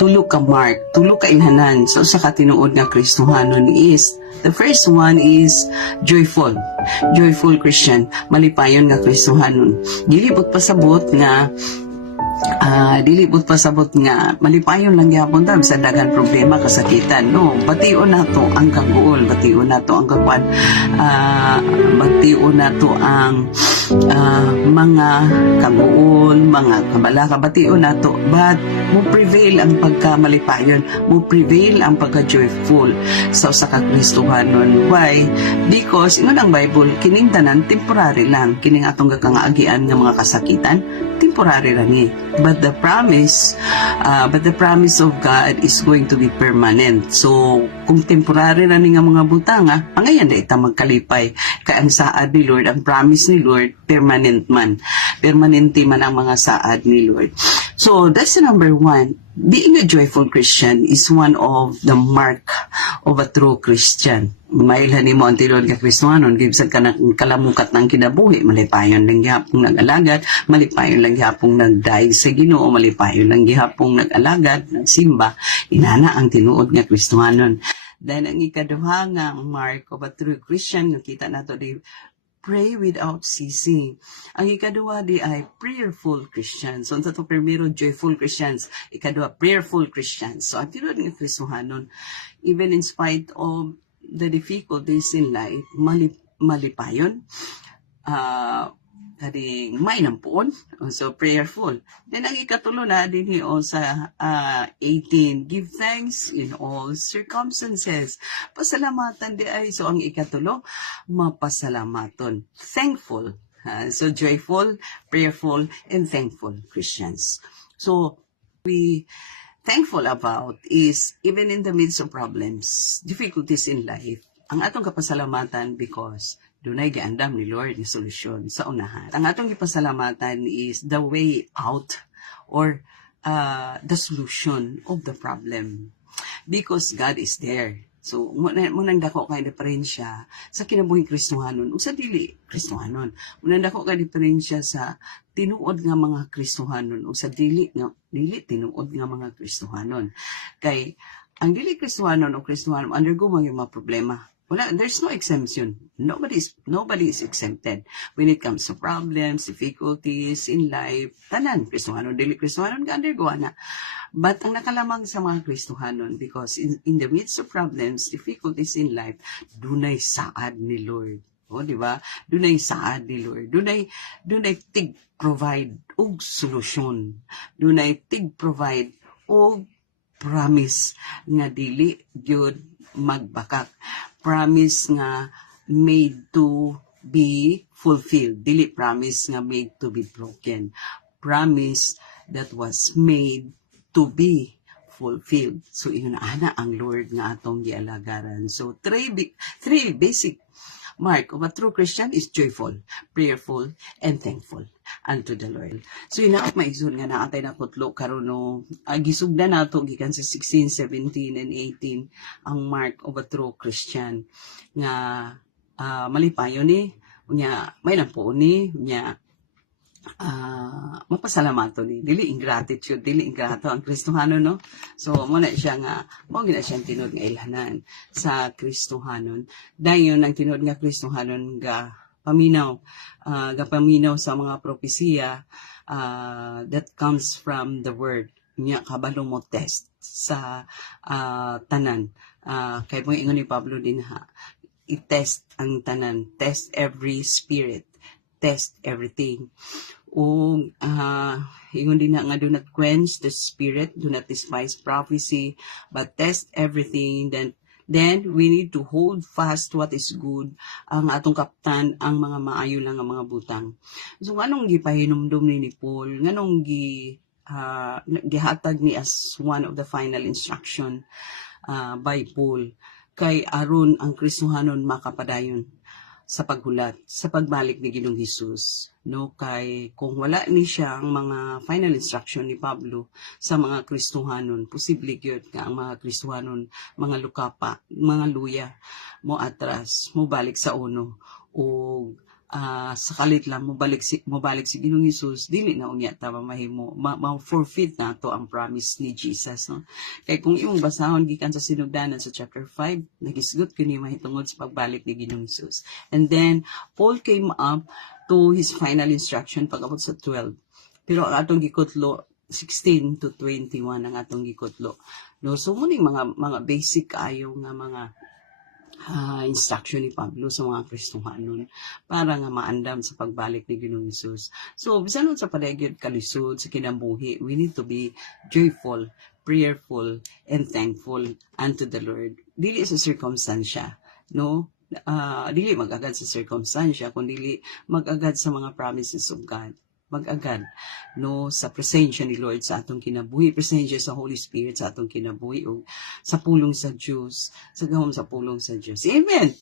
tulo ka mark, tulo ka ilhanan. So sa katinuod nga Kristohanon is, the first one is joyful. Joyful Christian. Malipayon nga Kristohanon. Dilibot pasabot nga dilibot pasabot nga malipayon lang gyapon ta sa daghang problema kasakitan, no, bation nato ang kaguol, bation nato ang kagwan, bation nato ang mga kaguol, mga kabalaka, bation nato, but mo prevail ang pagkamalipayon, mo prevail ang pagka-joyful sa usa ka Kristohanon. Why? Because ingon ang Bible, kining tanan temporary lang, kining atong gakangaagian nga mga kasakitan temporary lang eh. But the promise of God is going to be permanent. So, kung temporary lang nga mga butanga, ang ayan na ita magkalipay. Kaya ang saad ni Lord, ang promise ni Lord, permanent man. Permanente man ang mga saad ni Lord. So, that's the number one. Being a joyful Christian is one of the mark of a true Christian. Mailhan ni mo ang tilod ka Kristohanon, gibsag ka ng kalamukat ng kinabuhi, malipayon lang gihapong nag-alagad, malipayon lang gihapong nagdaig sa Ginoo, malipayon lang gihapong nag-alagad, nagsimba, inana ang tinuod nga Kristohanon. Then, ang ikaduha nga mark of a true Christian, nakita nato di, pray without ceasing. Ang ikaduha di ay prayerful Christians. So, ito primero, joyful Christians. Ikaduha, prayerful Christians. So, ang tinuod nga Kristohanon, even in spite of the difficulties in life, malipayon, kading may nampuon, so prayerful. Then ang ikatulo na din sa 18, give thanks in all circumstances. Pasalamatan di ay, so ang ikatulo, mapasalamaton. Thankful. So joyful, prayerful, and thankful Christians. So we thankful about is even in the midst of problems, difficulties in life, ang atong kapasalamatan because dunay giandam ni Lord ni solusyon sa unahan. Ang atong gipasalamatan is the way out or the solution of the problem because God is there. So, munang dako kay diferensya sa kinabuhing Kristohanon o sa dili Kristohanon. Munang dako kay diferensya sa tinuod nga mga Kristohanon o sa dili tinuod nga mga Kristohanon. Kay ang dili Kristohanon o Kristohanon undergo mga problema. There's no exemption. Nobody is exempted when it comes to problems, difficulties in life. Tanan Kristohanon, dili Kristohanon ga undergo na. But ang nakalamang sa mga Kristohanon, because in the midst of problems, difficulties in life, dunay saad ni Lord. O, di ba? Dunay saad ni Lord. Dunay tig-provide og solusyon. Dunay tig-provide og promise nga dili gyud magbakak. Promise nga made to be fulfilled. Dili promise nga made to be broken. Promise that was made to be fulfilled. So, yun ana ang Lord nga atong gialagaran. So, three basic mark of a true Christian is joyful, prayerful, and thankful unto the Lord. So, yun na maigsoon nga naatay na kutlo karon no gisugda nato gikan sa 16, 17, and 18 ang mark of a true Christian nga malipayon ni unya may nampuon ni unya mapasalamato ni dili ingratitude, dili ingrato ang Kristohanon, no? So mo siya nga mo gina siyang tinud nga ilhanan sa Kristohanon. Dayon ang tinud nga Kristohanon ga paminaw sa mga propesiya that comes from the word nya kabalo mo test sa tanan. Kay mo ingon ni Pablo din ha, i-test ang tanan, test every spirit, test everything. O ingon din na nga, do not quench the spirit, do not despise prophecy, but test everything. Then we need to hold fast what is good. Ang atong kaptan ang mga maayo lang ang mga butang. So nganong gipahinumdum ni Paul, nganong gihatag ni as one of the final instruction by Paul kay aron ang Kristohanon makapadayon sa paghulat, sa pagbalik ni Ginoong Hesus. No, kay kung wala ni siya ang mga final instruction ni Pablo sa mga Kristohanon, posible gyud nga ang mga Kristohanon, mga lukapa, mga luya mo atras, mo balik sa uno o sakalit lang mobalik si Ginoong Hesus, dili na unya ta mahimo ma-forfeit na to ang promise ni Jesus, no? Kay kung imong basahon gikan sa sinugdanan sa chapter 5, nagisgot kini mahitungod sa pagbalik ni Ginoong Hesus. And then Paul came up to his final instruction pag-abot sa 12. Pero ang atong gikutlo 16 to 21 ang atong gikutlo, no? So muning mga basic ayo nga mga instruction ni Pablo sa mga Kristohanon para nga maandam sa pagbalik ni Ginoong Hesus. So, bisan nun sa padagyod kalisod sa kinabuhi, we need to be joyful, prayerful, and thankful unto the Lord. Dili sa circumstansya, no? Dili mag-agad sa circumstansya, kundi mag-agad sa mga promises of God. Mag-agad, no, sa presensya ni Lord sa atong kinabuhi, presensya sa Holy Spirit sa atong kinabuhi, o sa pulong sa Diyos, sa gahom sa pulong sa Diyos. Amen!